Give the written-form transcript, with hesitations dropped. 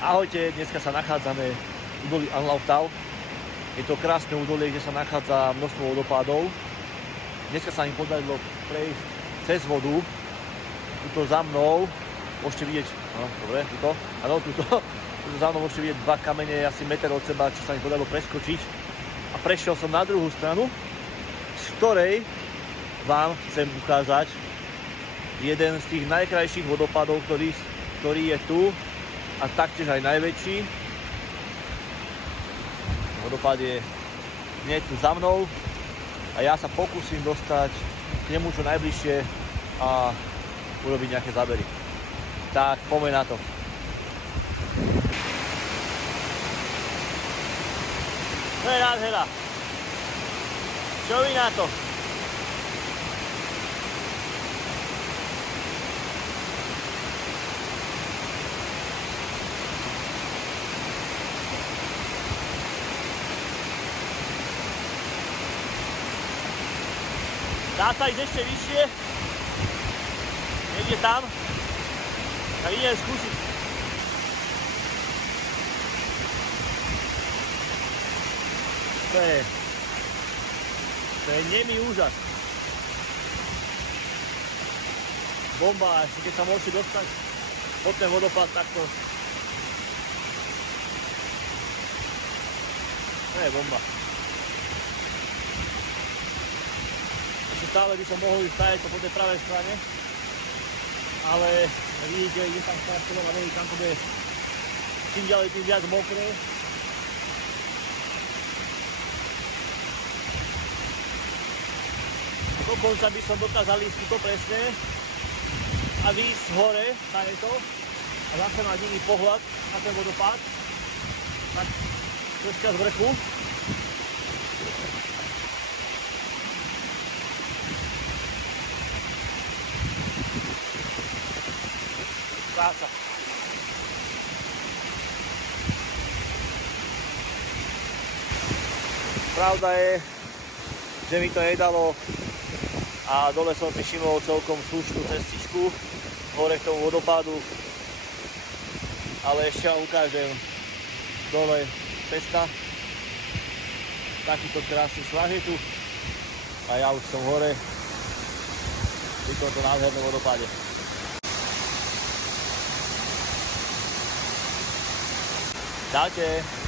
Ahojte, dneska sa nachádzame v údolí Anlauftal. Je to krásne údolie, kde sa nachádza množstvo vodopádov. Dneska sa mi podarilo prejsť cez vodu. Tuto za mnou môžete vidieť, tuto za mnou môžete vidieť dva kamene asi meter od seba, čo sa mi podarilo preskočiť. A prešiel som na druhú stranu, z ktorej vám chcem ukázať jeden z tých najkrajších vodopádov, ktorý je tu a taktiež aj najväčší. Vodopád je hneď tu za mnou a ja sa pokúsim dostať k nemu čo najbližšie a urobiť nejaké zábery. Tak poďme na to. To je nádhera. Čo vy na to? Dá sa ísť ešte vyššie, niekde tam, tak idem skúsiť. To je nemý úžas. Bomba, ešte keď sa môžete dostať pod ten vodopád takto. To je bomba. Stále by som mohol ísť stáť po tej pravej strane, ale vidíte, ide tam stále celé na vody, tam to bude čím ďalej tým viac mokré. Dokonca by som dokázal ísť tuto presne a výjsť hore na to a zase mať iný pohľad na ten vodopád. Tak troška z vrchu. Krása. Pravda je, že mi to nedalo a dole som si všimol celkom slušnú cestičku hore k tomu vodopádu, ale ešte vám ukážem dole cesta. Takýto krásny svah je tu a ja už som hore pri tomto nádhernom vodopáde. Čaute.